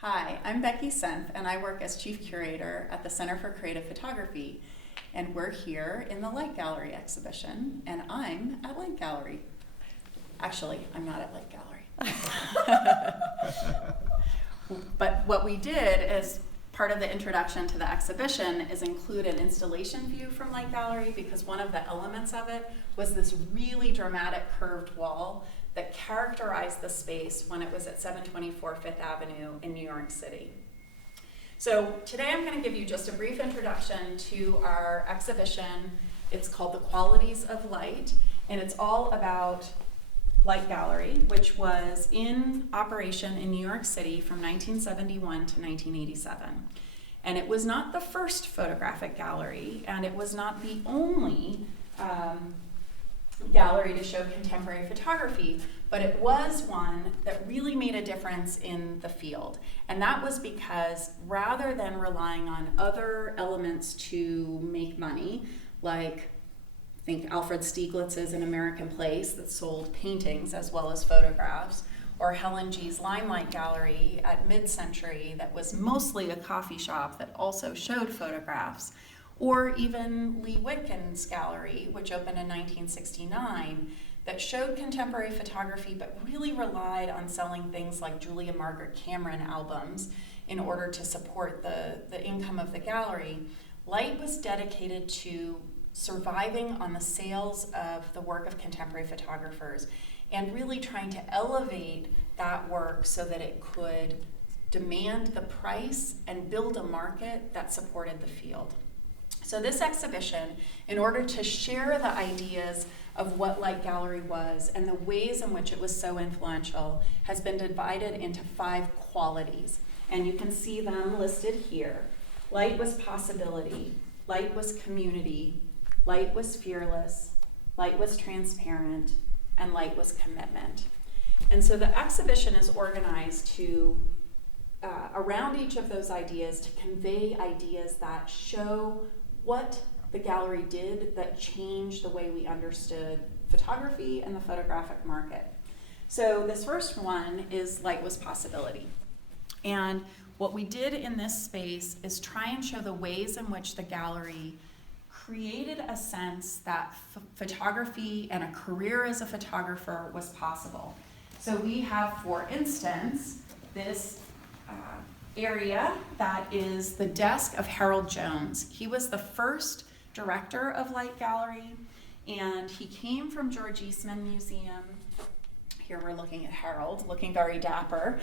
Hi, I'm Becky Senf, and I work as Chief Curator at the Center for Creative Photography. And we're here in the Light Gallery exhibition, and I'm at Light Gallery. Actually, I'm not at Light Gallery. But what we did as part of the introduction to the exhibition is include an installation view from Light Gallery, because one of the elements of it was this really dramatic curved wall that characterized the space when it was at 724 Fifth Avenue in New York City. So today I'm going to give you just a brief introduction to our exhibition. It's called The Qualities of Light, and it's all about Light Gallery, which was in operation in New York City from 1971 to 1987. And it was not the first photographic gallery, and it was not the only gallery to show contemporary photography, but it was one that really made a difference in the field. And that was because rather than relying on other elements to make money, like think Alfred Stieglitz's An American Place that sold paintings as well as photographs, or Helen G's Limelight Gallery at mid-century that was mostly a coffee shop that also showed photographs, or even Lee Whitkin's gallery, which opened in 1969, that showed contemporary photography but really relied on selling things like Julia Margaret Cameron albums in order to support the income of the gallery. Light was dedicated to surviving on the sales of the work of contemporary photographers and really trying to elevate that work so that it could demand the price and build a market that supported the field. So this exhibition, in order to share the ideas of what Light Gallery was and the ways in which it was so influential, has been divided into 5 qualities. And you can see them listed here. Light was possibility, light was community, light was fearless, light was transparent, and light was commitment. And so the exhibition is organized to around each of those ideas to convey ideas that show what the gallery did that changed the way we understood photography and the photographic market. So this first one is light was possibility. And what we did in this space is try and show the ways in which the gallery created a sense that photography and a career as a photographer was possible. So we have, for instance, this area that is the desk of Harold Jones. He was the first director of Light Gallery, and he came from George Eastman Museum. Here we're looking at Harold, looking very dapper.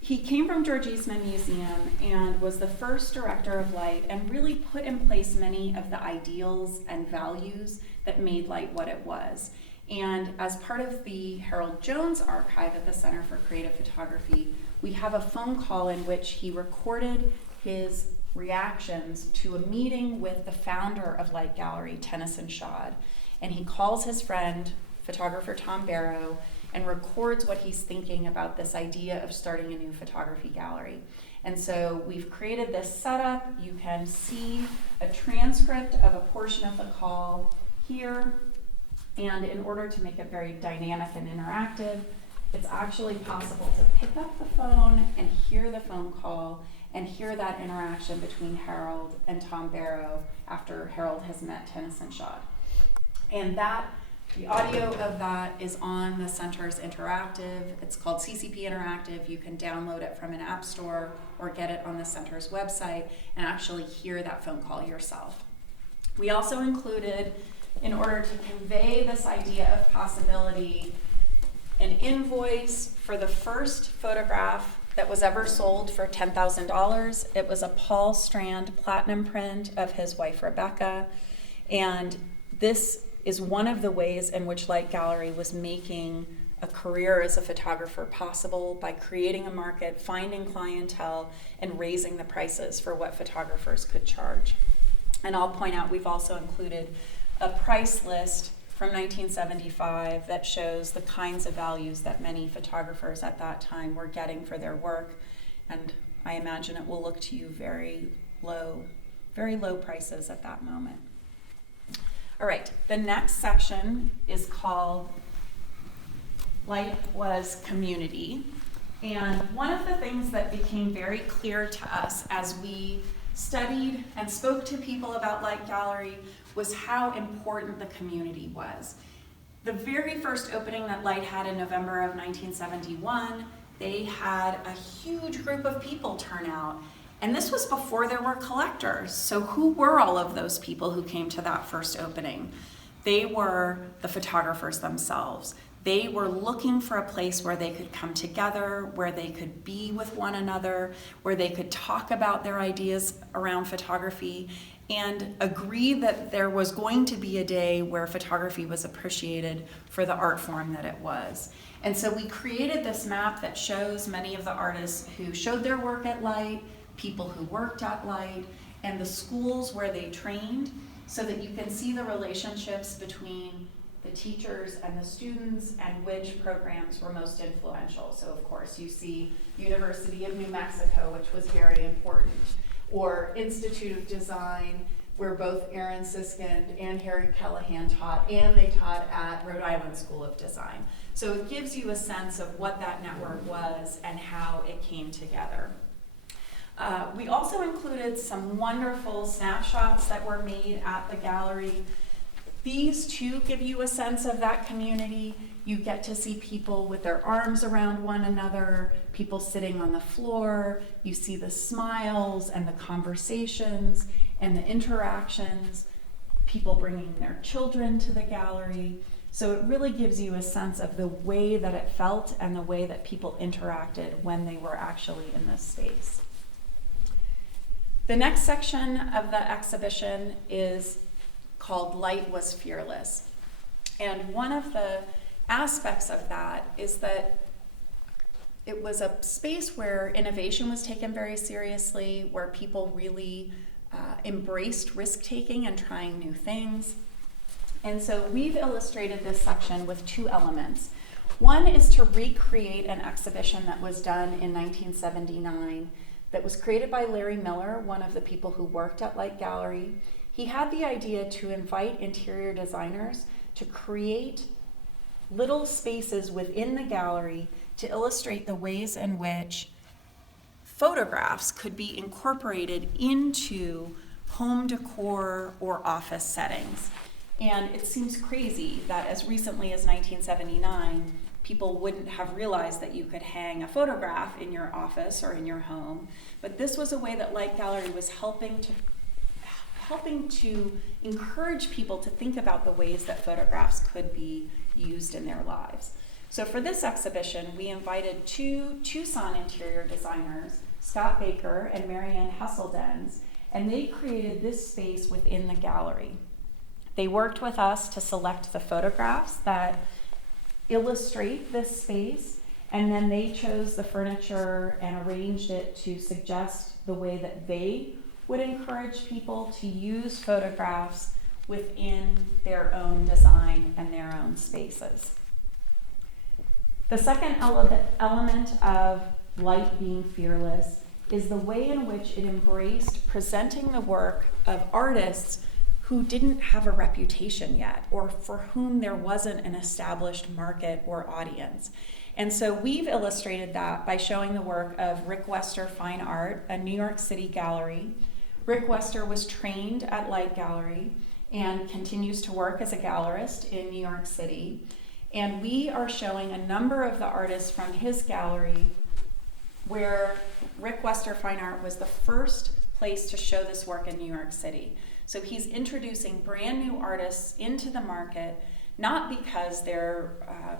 He came from George Eastman Museum and was the first director of Light and really put in place many of the ideals and values that made Light what it was. And as part of the Harold Jones archive at the Center for Creative Photography, we have a phone call in which he recorded his reactions to a meeting with the founder of Light Gallery, Tennyson Shad. And he calls his friend, photographer Tom Barrow, and records what he's thinking about this idea of starting a new photography gallery. And so we've created this setup. You can see a transcript of a portion of the call here. And in order to make it very dynamic and interactive, it's actually possible to pick up the phone and hear the phone call and hear that interaction between Harold and Tom Barrow after Harold has met Tennyson Shad. And the audio of that is on the center's interactive. It's called CCP Interactive. You can download it from an app store or get it on the center's website and actually hear that phone call yourself. We also included, in order to convey this idea of possibility, an invoice for the first photograph that was ever sold for $10,000. It was a Paul Strand platinum print of his wife Rebecca, and this is one of the ways in which Light Gallery was making a career as a photographer possible by creating a market, finding clientele, and raising the prices for what photographers could charge. And I'll point out we've also included a price list from 1975 that shows the kinds of values that many photographers at that time were getting for their work. And I imagine it will look to you very low prices at that moment. All right, the next section is called Light Was Community. And one of the things that became very clear to us as we studied and spoke to people about Light Gallery was how important the community was. The very first opening that Light had in November of 1971, they had a huge group of people turn out. And this was before there were collectors. So who were all of those people who came to that first opening? They were the photographers themselves. They were looking for a place where they could come together, where they could be with one another, where they could talk about their ideas around photography, and agree that there was going to be a day where photography was appreciated for the art form that it was. And so we created this map that shows many of the artists who showed their work at Light, people who worked at Light, and the schools where they trained, so that you can see the relationships between the teachers and the students and which programs were most influential. So of course you see University of New Mexico, which was very important, or Institute of Design, where both Aaron Siskind and Harry Callahan taught, and they taught at Rhode Island School of Design. So it gives you a sense of what that network was and how it came together. We also included some wonderful snapshots that were made at the gallery. These too give you a sense of that community. You get to see people with their arms around one another, people sitting on the floor. You see the smiles and the conversations and the interactions, people bringing their children to the gallery. So it really gives you a sense of the way that it felt and the way that people interacted when they were actually in this space. The next section of the exhibition is called Light Was Fearless. And one of the aspects of that is that it was a space where innovation was taken very seriously, where people really embraced risk-taking and trying new things. And so we've illustrated this section with two elements. One is to recreate an exhibition that was done in 1979 that was created by Larry Miller, one of the people who worked at Light Gallery. He had the idea to invite interior designers to create little spaces within the gallery to illustrate the ways in which photographs could be incorporated into home decor or office settings. And it seems crazy that as recently as 1979, people wouldn't have realized that you could hang a photograph in your office or in your home. But this was a way that Light Gallery was helping to encourage people to think about the ways that photographs could be used in their lives. So for this exhibition, we invited two Tucson interior designers, Scott Baker and Marianne Hesseldens, and they created this space within the gallery. They worked with us to select the photographs that illustrate this space, and then they chose the furniture and arranged it to suggest the way that they would encourage people to use photographs within their own design and their own spaces. The second element of Light being fearless is the way in which it embraced presenting the work of artists who didn't have a reputation yet, or for whom there wasn't an established market or audience. And so we've illustrated that by showing the work of Rick Wester Fine Art, a New York City gallery. Rick Wester was trained at Light Gallery and continues to work as a gallerist in New York City. And we are showing a number of the artists from his gallery, where Rick Wester Fine Art was the first place to show this work in New York City. So he's introducing brand new artists into the market, not because they're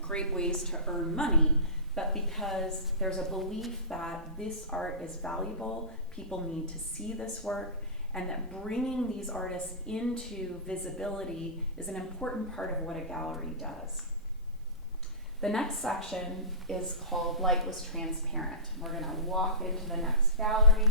great ways to earn money, but because there's a belief that this art is valuable, people need to see this work, and that bringing these artists into visibility is an important part of what a gallery does. The next section is called Light Was Transparent. We're going to walk into the next gallery.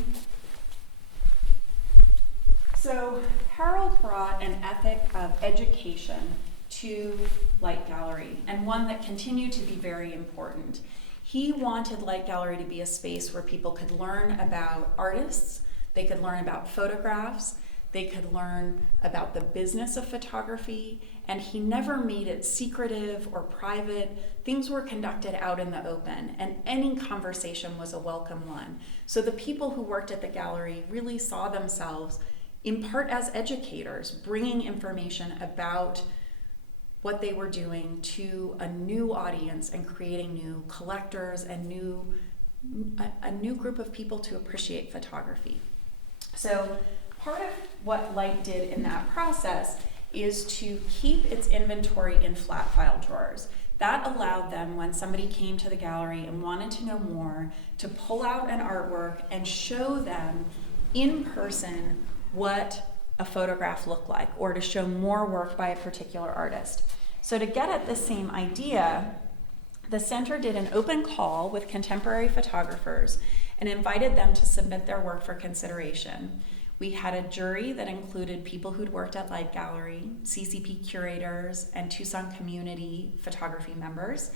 So Harold brought an ethic of education to Light Gallery, and one that continued to be very important. He wanted Light Gallery to be a space where people could learn about artists, they could learn about photographs, they could learn about the business of photography, and he never made it secretive or private. Things were conducted out in the open, and any conversation was a welcome one. So the people who worked at the gallery really saw themselves in part as educators, bringing information about what they were doing to a new audience and creating new collectors and a new group of people to appreciate photography. So part of what Light did in that process is to keep its inventory in flat file drawers. That allowed them, when somebody came to the gallery and wanted to know more, to pull out an artwork and show them in person what a photograph looked like, or to show more work by a particular artist. So to get at this same idea, the center did an open call with contemporary photographers and invited them to submit their work for consideration. We had a jury that included people who'd worked at Light Gallery, CCP curators, and Tucson community photography members.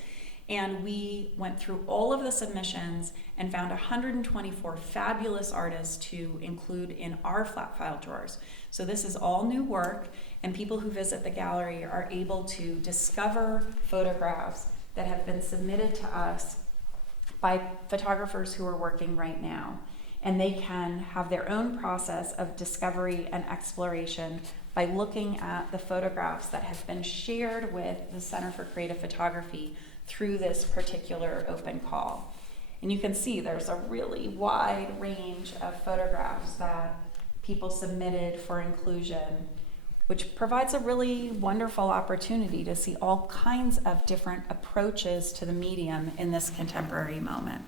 And we went through all of the submissions and found 124 fabulous artists to include in our flat file drawers. So this is all new work, and people who visit the gallery are able to discover photographs that have been submitted to us by photographers who are working right now. And they can have their own process of discovery and exploration by looking at the photographs that have been shared with the Center for Creative Photography through this particular open call. And you can see there's a really wide range of photographs that people submitted for inclusion, which provides a really wonderful opportunity to see all kinds of different approaches to the medium in this contemporary moment.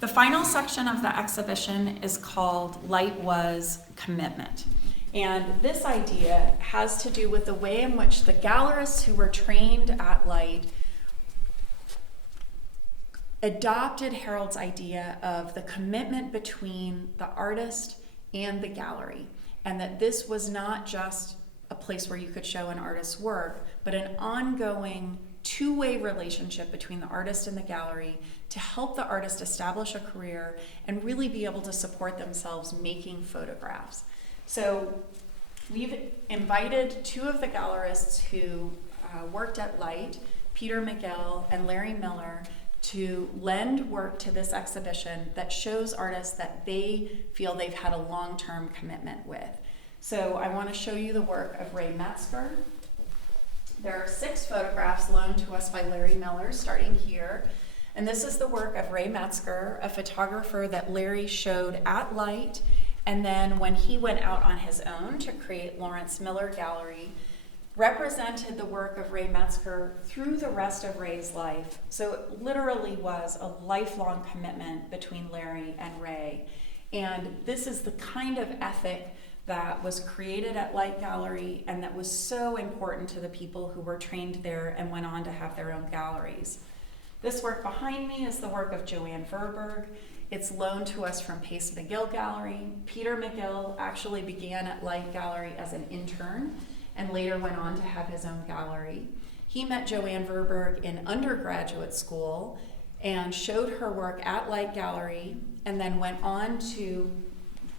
The final section of the exhibition is called Light Was Commitment. And this idea has to do with the way in which the gallerists who were trained at Light adopted Harold's idea of the commitment between the artist and the gallery, and that this was not just a place where you could show an artist's work, but an ongoing two-way relationship between the artist and the gallery to help the artist establish a career and really be able to support themselves making photographs. So we've invited two of the gallerists who worked at Light, Peter McGill and Larry Miller, to lend work to this exhibition that shows artists that they feel they've had a long-term commitment with. So I want to show you the work of Ray Metzger. There are 6 photographs loaned to us by Larry Miller, starting here. And this is the work of Ray Metzger, a photographer that Larry showed at Light. And then when he went out on his own to create Lawrence Miller Gallery, represented the work of Ray Metzger through the rest of Ray's life. So it literally was a lifelong commitment between Larry and Ray. And this is the kind of ethic that was created at Light Gallery and that was so important to the people who were trained there and went on to have their own galleries. This work behind me is the work of Joanne Verberg. It's loaned to us from Pace McGill Gallery. Peter McGill actually began at Light Gallery as an intern and later went on to have his own gallery. He met Joanne Verberg in undergraduate school and showed her work at Light Gallery and then went on to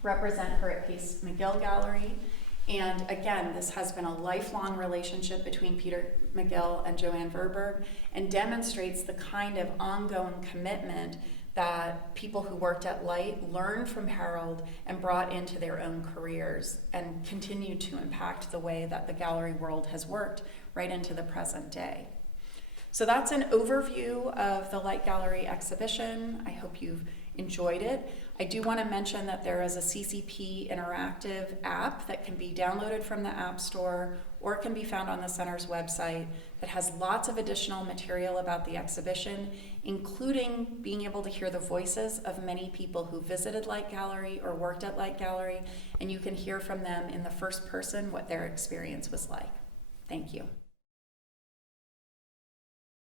represent her at Pace McGill Gallery. And again, this has been a lifelong relationship between Peter McGill and Joanne Verberg and demonstrates the kind of ongoing commitment that people who worked at Light learned from Harold and brought into their own careers and continue to impact the way that the gallery world has worked right into the present day. So that's an overview of the Light Gallery exhibition. I hope you've enjoyed it. I do want to mention that there is a CCP interactive app that can be downloaded from the App Store or can be found on the center's website that has lots of additional material about the exhibition, including being able to hear the voices of many people who visited Light Gallery or worked at Light Gallery, and you can hear from them in the first person what their experience was like. Thank you.